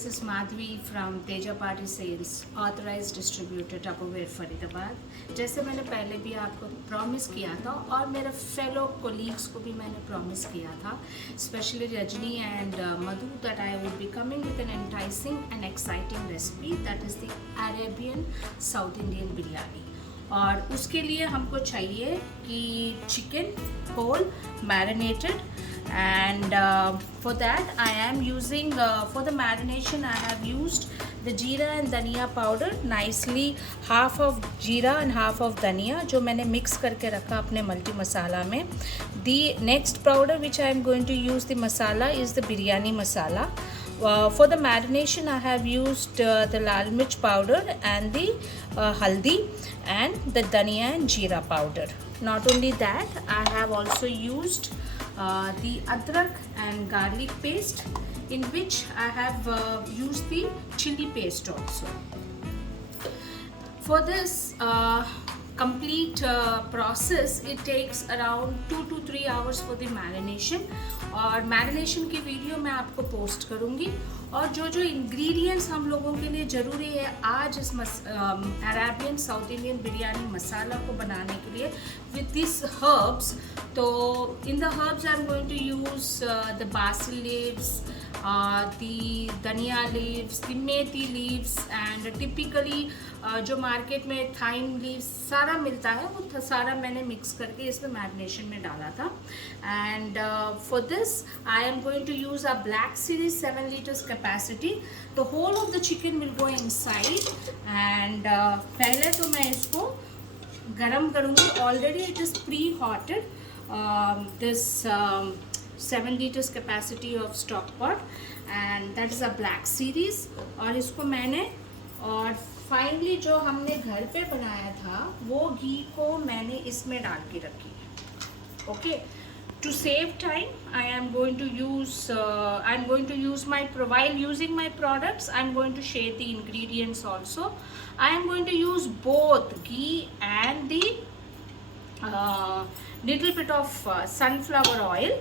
This is Madhvi from Teja Party Sales, authorized distributor Tupperware Faridabad. जैसे मैंने पहले भी आपको प्रॉमिस किया था और मेरे फेलो कोलीग्स को भी मैंने प्रॉमिस किया था, specially Rajni and Madhu, that I would be coming with an enticing and exciting recipe that is the Arabian South Indian biryani. और उसके लिए हमको चाहिए कि chicken whole marinated, and for that I am using for the marination I have used the jeera and dhania powder nicely, half of jeera and half of dhania जो मैंने mix करके रखा अपने मल्टी मसाला में। The next powder which I am going to use the masala is the biryani masala. For the marination I have used the lal mirch powder and the haldi and the dhania and jeera powder. Not only that, I have also used the adrak and garlic paste, in which I have used the chili paste also. For this complete process, it takes around 2 to 3 hours for the marination. और marination की video मैं आपको post करूँगी। और जो जो ingredients हम लोगों के लिए ज़रूरी है आज इस अरेबियन साउथ इंडियन बिरयानी मसाला को बनाने के लिए विद दिस हर्ब्स, तो in the herbs I am going to use the basil leaves, the dhania leaves, the methi leaves and typically जो मार्केट में थाइम लीव्स सारा मिलता है, वो सारा मैंने मिक्स करके इसमें मैरिनेशन में डाला था। And for this I am going to use a black series 7 liters capacity. The whole of the chicken will go inside and पहले तो मैं इसको गरम करूँगी। Already it is pre hotted this 7 liters capacity of stock pot and that is a black series. और इसको मैंने और फाइनली जो हमने घर पे बनाया था वो घी को मैंने इसमें डाल के रखी है। Okay, to save time I am going to use while using my products I'm going to share the ingredients also. I am going to use both ghee and the little bit of sunflower oil.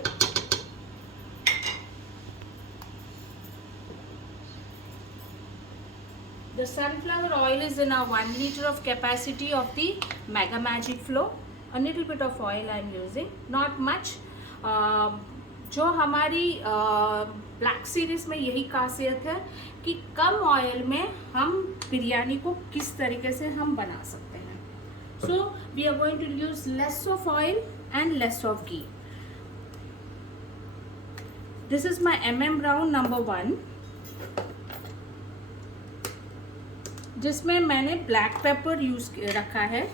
The sunflower oil is in a 1 liter of capacity of the Mega Magic Flow. A little bit of oil I am using, not much. जो हमारी black series में यही खासियत है कि कम oil में हम बिरयानी को किस तरीके से हम बना सकते हैं। So we are going to use less of oil and less of ghee. This is my MM Brown number 1, जिसमें मैंने ब्लैक पेपर यूज रखा है,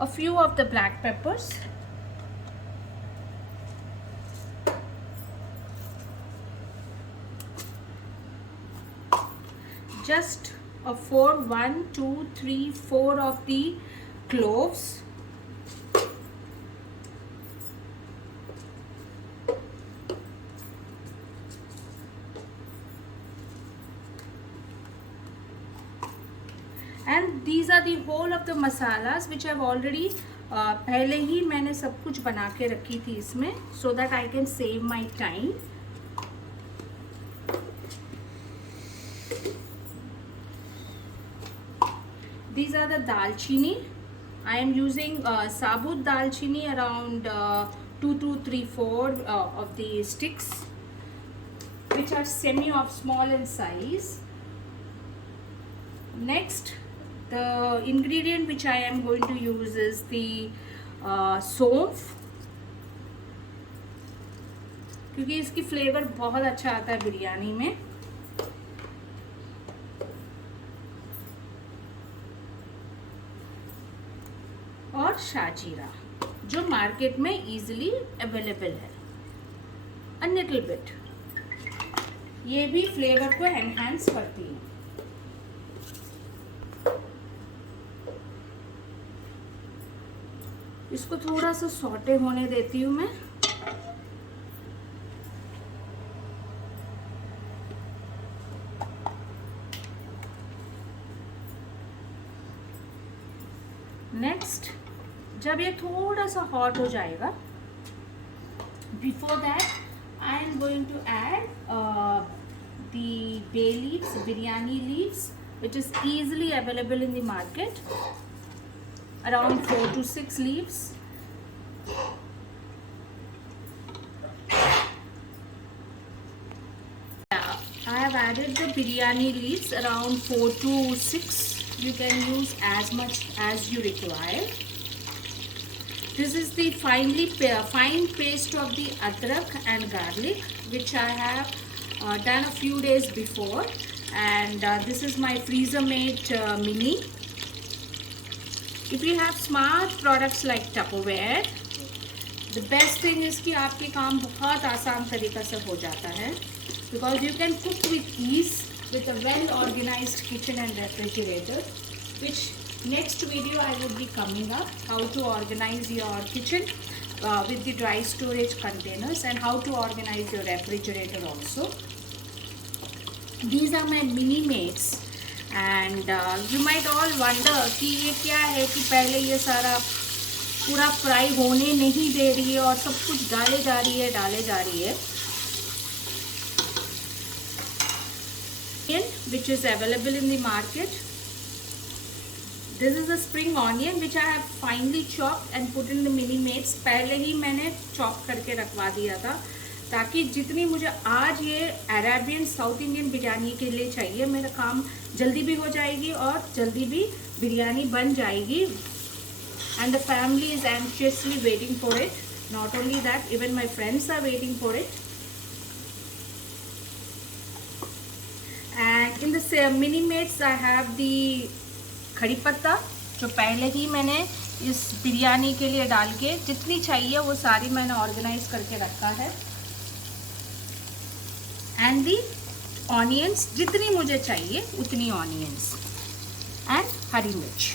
a few of the black peppers, just a 1, 2, 3, 4 of the cloves, and these are the whole of the masalas which I've already पहले ही मैंने सब कुछ बना के रखी थी इसमें, so that I can save my time. These are the dalchini. I am using sabut dalchini around 2 to 3, 4 of the sticks, which are semi of small in size. Next, the ingredient which I am going to use is the सौंफ, क्योंकि इसकी flavour बहुत अच्छा आता है बिरयानी में। और शाजीरा जो मार्केट में इजीली अवेलेबल है, अ लिटिल बिट, ये भी फ्लेवर को एनहांस करती है। इसको थोड़ा सा सौटे होने देती हूँ मैं। नेक्स्ट, जब ये थोड़ा सा हॉट हो जाएगा, before that I am going to add the bay leaves, biryani leaves, which is easily available in the market, around 4 to 6 leaves. I have added the biryani leaves around 4 to 6. You can use as much as you require. This is the fine paste of the adrak and garlic, which I have done a few days before, and this is my freezer made mini. If you have smart products like Tupperware, the best thing is कि आपके काम बहुत आसान तरीक़ा से हो जाता है, because you can cook with ease with a well organized kitchen and refrigerator, which next video I will be coming up, how to organize your kitchen with the dry storage containers and how to organize your refrigerator also. These are my mini mates, and you might all wonder कि ये क्या है कि पहले ये सारा पूरा fry होने नहीं दे रही है और सब कुछ डाले जा रही है which is available in the market. This is a spring onion which I have finely chopped and put in the mini mates. पहले ही मैंने चॉप करके रखवा दिया था, ताकि जितनी मुझे आज ये अरेबियन साउथ इंडियन बिरयानी के लिए चाहिए, मेरा काम जल्दी भी हो जाएगी और जल्दी भी बिरयानी बन जाएगी. And the family is anxiously waiting for it. Not only that, even my friends are waiting for it. And in the mini mates I have the खड़ी पत्ता, जो पहले ही मैंने इस बिरयानी के लिए डाल के जितनी चाहिए वो सारी मैंने ऑर्गेनाइज करके रखा है. एंड दी ऑनियंस, जितनी मुझे चाहिए उतनी ऑनियंस, एंड हरी मिर्च.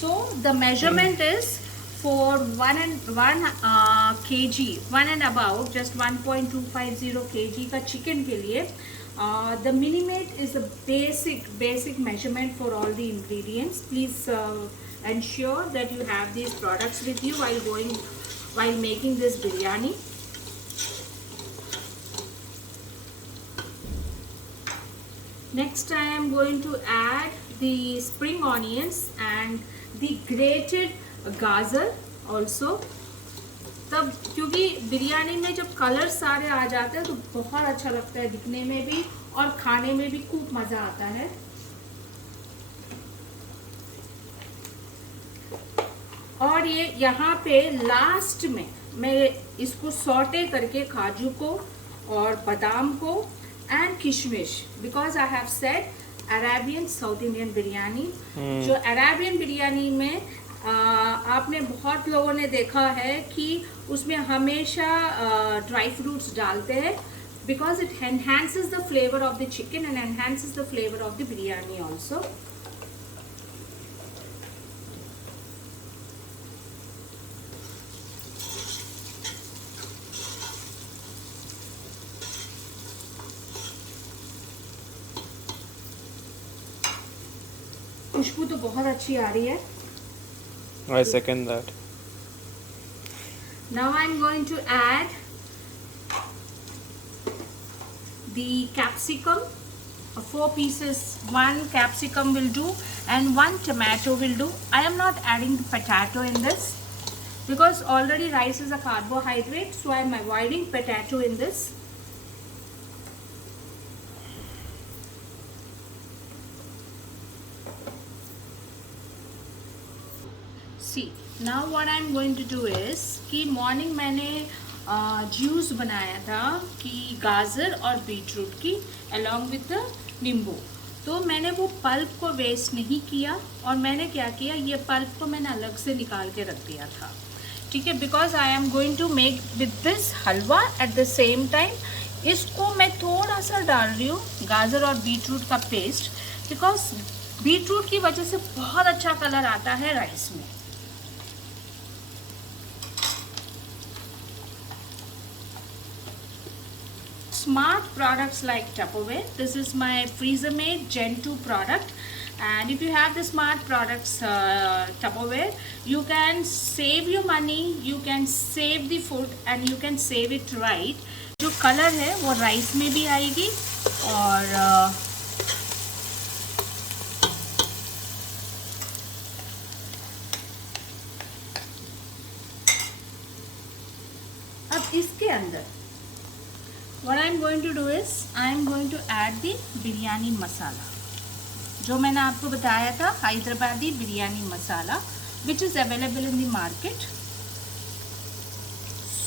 So the measurement is for 1 kg, 1 and about, just 1.250 kg का chicken के लिए the mini mate is a basic measurement for all the ingredients. Please ensure that you have these products with you while making this biryani. Next I am going to add the spring onions and the grated गाजर also. तब क्योंकि बिरयानी में जब colour सारे आ जाते हैं तो बहुत अच्छा लगता है दिखने में भी और खाने में भी खूब मज़ा आता है. और ये यहाँ पे लास्ट में मैं इसको सॉटे करके काजू को और बादाम को एंड किशमिश, because I have said Arabian South Indian biryani. जो अरेबियन बिरयानी में आपने बहुत लोगों ने देखा है कि उसमें हमेशा ड्राई फ्रूट्स डालते हैं, because it enhances the flavour of the chicken and enhances the flavour of the biryani also. खुशबू तो बहुत अच्छी आ रही है. I second that. Now I'm going to add the capsicum, 4 pieces. 1 capsicum will do and 1 tomato will do. I am not adding the potato in this because already rice is a carbohydrate, so I am avoiding potato in this. See, now what I am going to do is कि morning मैंने juice बनाया था कि गाजर और beetroot की along with the नींबू. तो मैंने वो पल्प को वेस्ट नहीं किया और मैंने क्या किया, ये पल्प को मैंने अलग से निकाल के रख दिया था. ठीक है, because I am going to make with this halwa at the same time. इसको मैं थोड़ा सा डाल रही हूँ गाजर और बीटरूट का पेस्ट, बिकॉज बीटरूट की वजह से बहुत अच्छा कलर आता है राइस में. Smart products like Tupperware. This is my freezer made Gen 2 product. And if you have the smart products Tupperware, you can save your money, you can save the food and you can save it right. जो colour है वो rice में भी आएगी और अब इसके अंदर what I am going to do is I am going to add the biryani मसाला, जो मैंने आपको बताया था, हैदराबादी बिरयानी मसाला which is available in the market.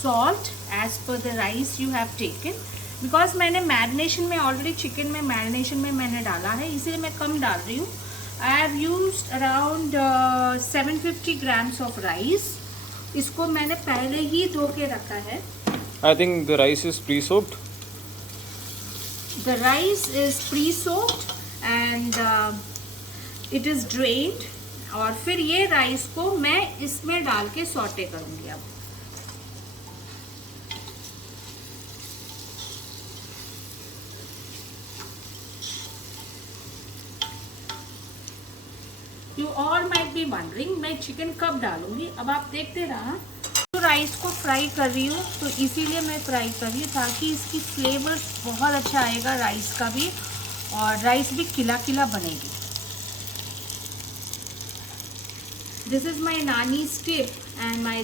Salt as per the rice you have taken, because मैंने मैरिनेशन में ऑलरेडी चिकन में marination में मैंने डाला है, इसलिए मैं कम डाल रही हूँ. I have used around 750 grams of rice. इसको मैंने पहले ही धो के रखा है. I think the rice is pre-soaked. The rice is pre-soaked and it is drained. और फिर ये राइस को मैं इसमें डाल के सौटे करूँगी. अब You all might be wondering मैं चिकन कब डालूंगी. अब आप देखते रहा. तो राइस को फ्राई कर रही हूँ, तो इसीलिए मैं फ्राई कर रही हूँ ताकि इसकी फ्लेवर बहुत अच्छा आएगा राइस का भी, और राइस भी खिला खिला बनेगी. This is my nannies tip and my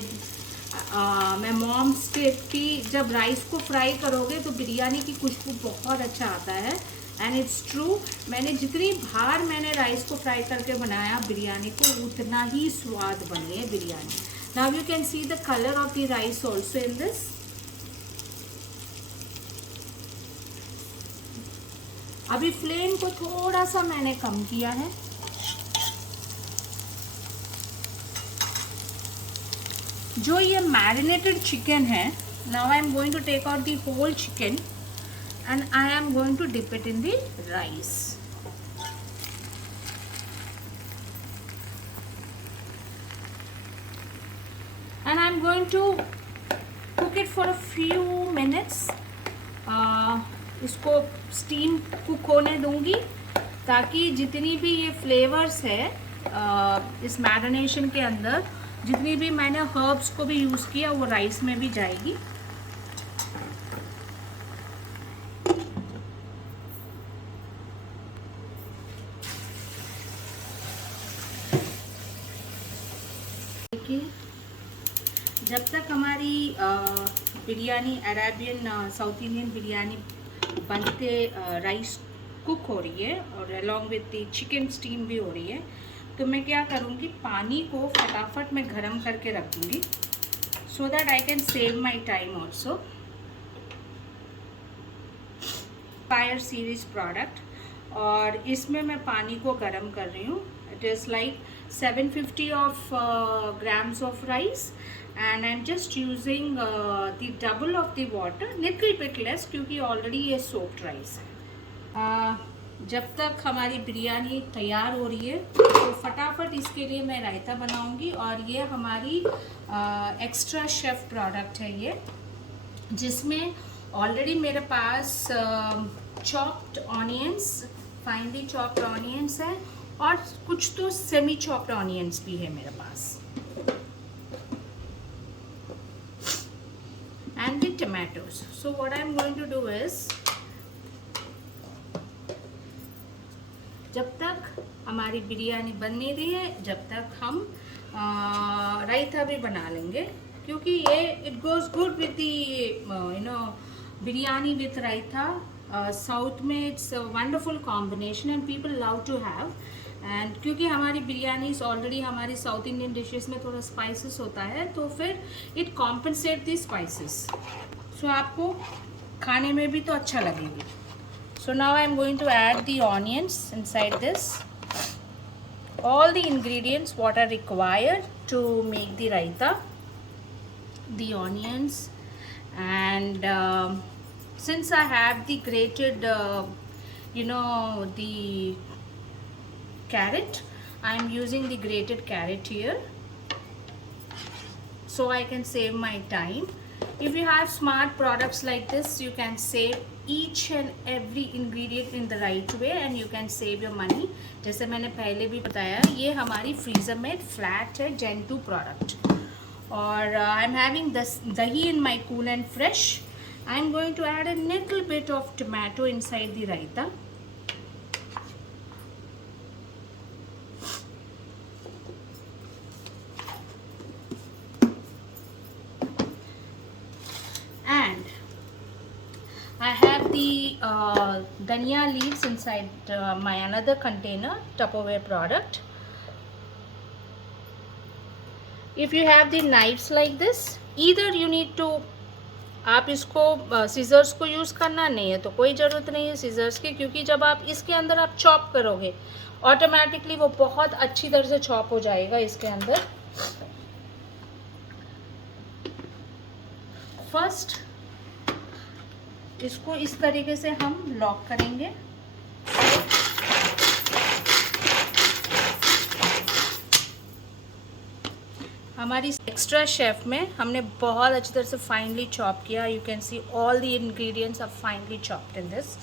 mom's tip कि जब राइस को फ्राई करोगे तो बिरयानी की खुशबू बहुत अच्छा आता है. And it's true. मैंने जितनी बार मैंने राइस को फ्राई करके बनाया बिरयानी को, उतना ही स्वाद बनी है biryani. Now you can see the color of the rice also in this. अभी फ्लेम को थोड़ा सा मैंने कम किया है. जो ये मैरिनेटेड चिकन है, now I am going to take out the whole chicken and I am going to dip it in the rice. And I'm going to cook it for a few minutes. इसको steam cook होने दूंगी ताकि जितनी भी ये flavours है इस marination के अंदर, जितनी भी मैंने हर्ब्स को भी यूज़ किया वो राइस में भी जाएगी. जब तक हमारी biryani Arabian South Indian biryani बनते राइस कुक हो रही है और along with the chicken steam भी हो रही है, तो मैं क्या करूँगी, पानी को फटाफट मैं गरम करके रख दूँगी so that I can save my time also. Fire series product, और इसमें मैं पानी को गरम कर रही हूँ. It is like 750 of grams of rice and I'm just using the double of the water, little bit less क्योंकि already ये soaked rice है. जब तक हमारी बिरयानी तैयार हो रही है तो फटाफट इसके लिए मैं रायता बनाऊंगी. और ये हमारी एक्स्ट्रा शेफ प्रोडक्ट है ये, जिसमें ऑलरेडी मेरे पास chopped onions, finally chopped onions है और कुछ तो सेमी चॉप्ड ऑनियंस भी है मेरे पास, and the tomatoes. So what I'm going to do is, जब तक हमारी बिरयानी बन नहीं रही है, जब तक हम रायता भी बना लेंगे, क्योंकि ये it goes good with the biryani with raita. South में it's a wonderful combination and people love to have. And क्योंकि हमारी बिरयानी ऑलरेडी हमारी साउथ इंडियन डिशेस में थोड़ा स्पाइसेस होता है, तो फिर it compensate the spices, so आपको खाने में भी तो अच्छा लगेगी. So now I am going to add the onions inside this. all the ingredients what are required to make the raita, the onions, and since I have the grated the carrot, I am using the grated carrot here so I can save my time. If you have smart products like this, you can save each and every ingredient in the right way and you can save your money. जैसे मैंने पहले भी बताया, ये हमारी freezer made flat है Gen 2 product. और I'm having this dahi in my cool and fresh. I'm going to add a little bit of tomato inside the raita. And I have the dhania leaves inside my another container, Tupperware product. If you have the knives like this, either you need to, आप इसको seizures को use करना नहीं है तो कोई ज़रूरत नहीं है सीजर्स की, क्योंकि जब आप इसके अंदर आप चॉप करोगे ऑटोमेटिकली वो बहुत अच्छी तरह से चॉप हो जाएगा इसके अंदर. फर्स्ट इसको इस तरीके से हम लॉक करेंगे. हमारी एक्स्ट्रा शेफ में हमने बहुत अच्छी तरह से फाइनली चॉप किया. You can see all the ingredients are finally chopped in this.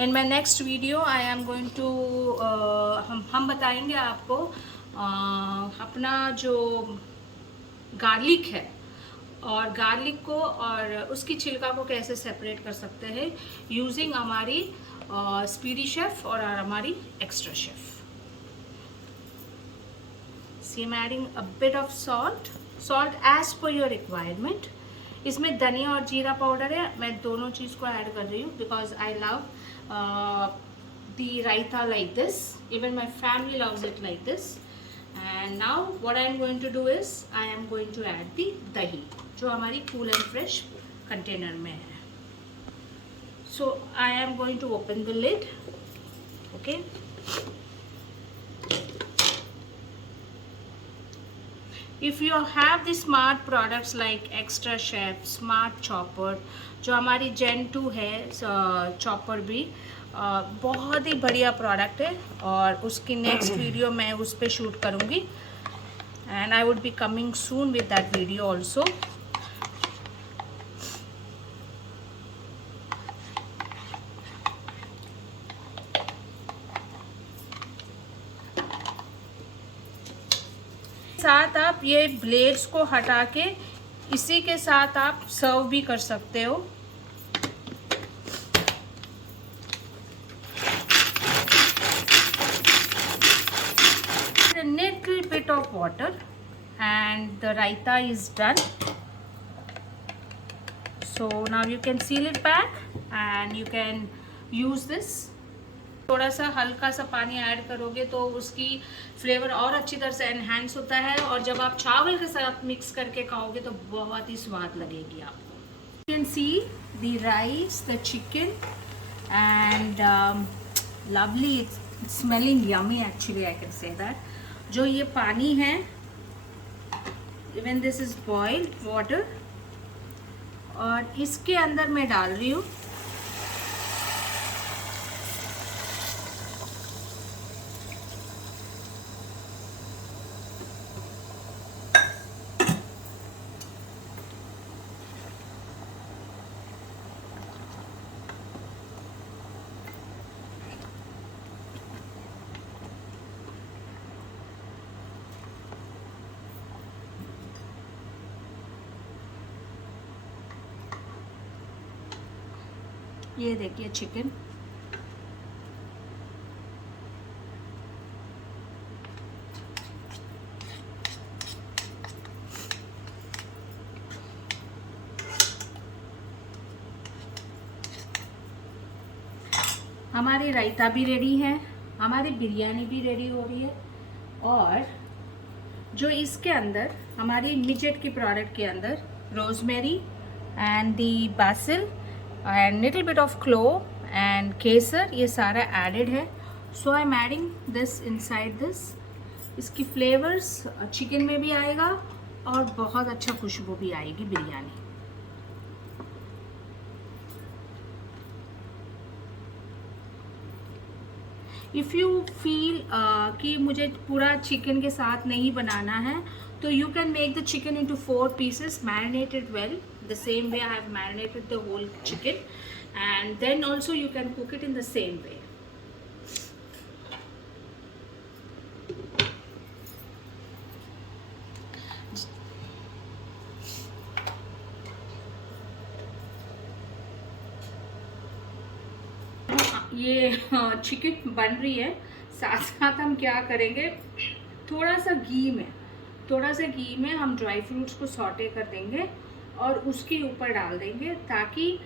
In my next video I am going to हम बताएंगे आपको अपना जो गार्लिक है और गार्लिक को और उसकी छिलका को कैसे सेपरेट कर सकते हैं यूजिंग हमारी स्पीडी शेफ और हमारी extra chef. See, I'm adding a bit of salt as per your requirement. इसमें धनिया और जीरा पाउडर है, मैं दोनों चीज़ को ऐड कर रही हूँ because I love the raita like this. Even my family loves it like this. And now what I am going to do is I am going to add the dahi जो हमारी cool and fresh container में है. So I am going to open the lid. Okay. If you have the smart products like Extra Chef, Smart Chopper, जो हमारी Gen 2 है chopper भी बहुत ही बढ़िया प्रोडक्ट है और उसकी नेक्स्ट वीडियो मैं उस पर शूट करूँगी and I would be coming soon with that video also. साथ आप ये ब्लेड्स को हटा के इसी के साथ आप सर्व भी कर सकते हो. A little bit of water and the raita is done. So now you can seal it back and you can use this. थोड़ा सा हल्का सा पानी ऐड करोगे तो उसकी फ्लेवर और अच्छी तरह से एनहांस होता है और जब आप चावल के साथ मिक्स करके खाओगे तो बहुत ही स्वाद लगेगी आपको. You can see the rice, the chicken and lovely, it's smelling yummy actually, I can say that. जो ये पानी है, even this is boiled water और इसके अंदर मैं डाल रही हूँ ये देखिए चिकन. हमारी रायता भी रेडी है, हमारी बिरयानी भी रेडी हो रही है और जो इसके अंदर हमारी मिजेट की प्रोडक्ट के अंदर rosemary and the basil and little bit of clove and kesar ये सारा एडेड है. So I am adding this inside this. इसकी फ्लेवर्स चिकन में भी आएगा और बहुत अच्छा खुशबू भी आएगी बिरयानी. इफ़ यू फील कि मुझे पूरा चिकन के साथ नहीं बनाना है तो you can make the chicken into 4 pieces, marinate it well the same way I have marinated the whole chicken and then also you can cook it in the same way. ये chicken बन रही है, साथ साथ हम क्या करेंगे, थोड़ा सा घी में हम ड्राई फ्रूट्स को सॉटे कर देंगे और उसके ऊपर डाल देंगे, ताकि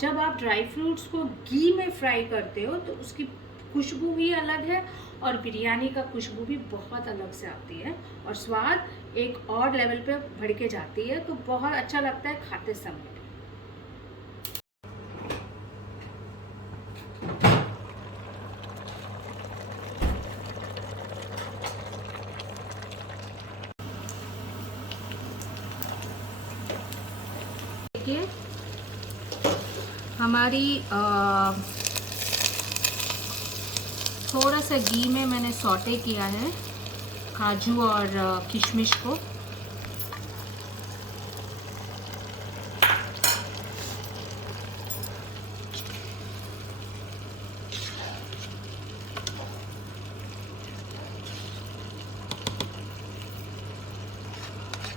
जब आप ड्राई फ्रूट्स को घी में फ्राई करते हो तो उसकी खुशबू भी अलग है और बिरयानी का खुशबू भी बहुत अलग से आती है और स्वाद एक और लेवल पे बढ़ के जाती है, तो बहुत अच्छा लगता है खाते समय। देखिए हमारी थोड़ा सा घी में मैंने सॉटे किया है काजू और किशमिश को।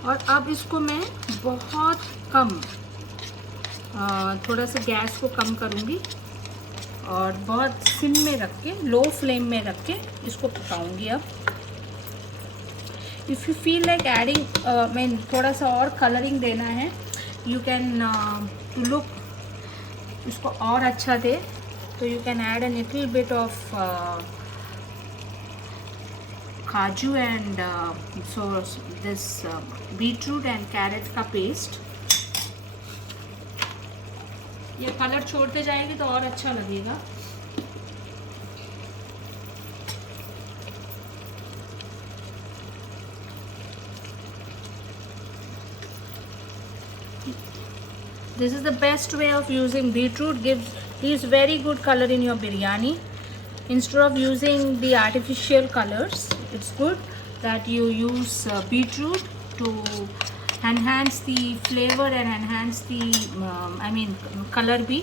और अब इसको मैं बहुत कम, थोड़ा सा गैस को कम करूँगी और बहुत सिम में रख के, लो फ्लेम में रख के इसको पकाऊंगी। अब if you feel like adding मैं थोड़ा सा और कलरिंग देना है, यू कैन टू लुक इसको और अच्छा दे, तो you can add a little bit of kaju and so this beetroot and carrot का पेस्ट। ये कलर छोड़ते जाएगी तो और अच्छा लगेगा। This is the best way of using beetroot. Gives very good color in your biryani. Instead of using the artificial colors, it's good that you use beetroot to enhance the flavor and enhance the color भी।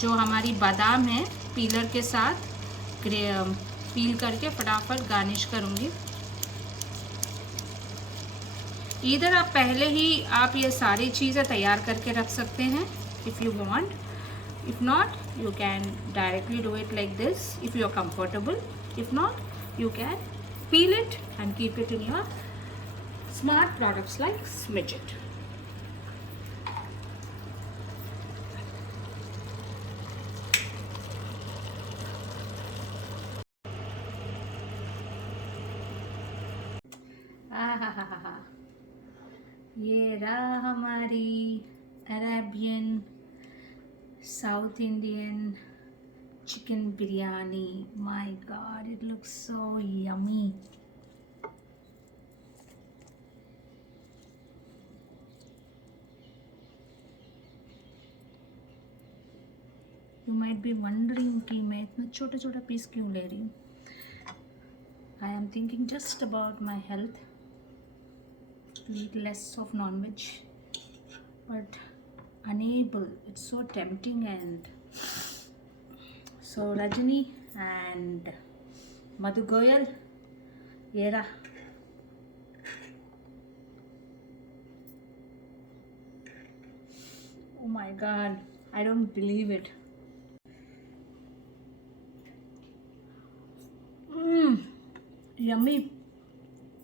जो हमारी बादाम है pillar के साथ पील करके फटाफट garnish करूँगी। इधर आप पहले ही आप ये सारी चीज़ें तैयार करके रख सकते हैं if you want. If not, you can directly do it like this if you are comfortable. If not, you can peel it and keep it in your smart products like Smidget. ये रहा हमारी Arabian South Indian chicken biryani. My God, it looks so yummy. You might be wondering कि मैं इतना छोटा छोटा piece क्यों ले रही हूँ। I am thinking just about my health. Eat less of non-veg, but unable. It's so tempting. And so Rajni and Madhu Goyal, Yera. Oh my God, I don't believe it. Yummy.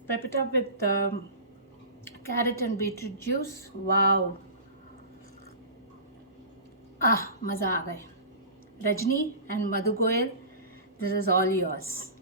Prep it up with carrot and beetroot juice. Wow. मज़ा आ गए। Rajni and Madhu Goyal, this is all yours.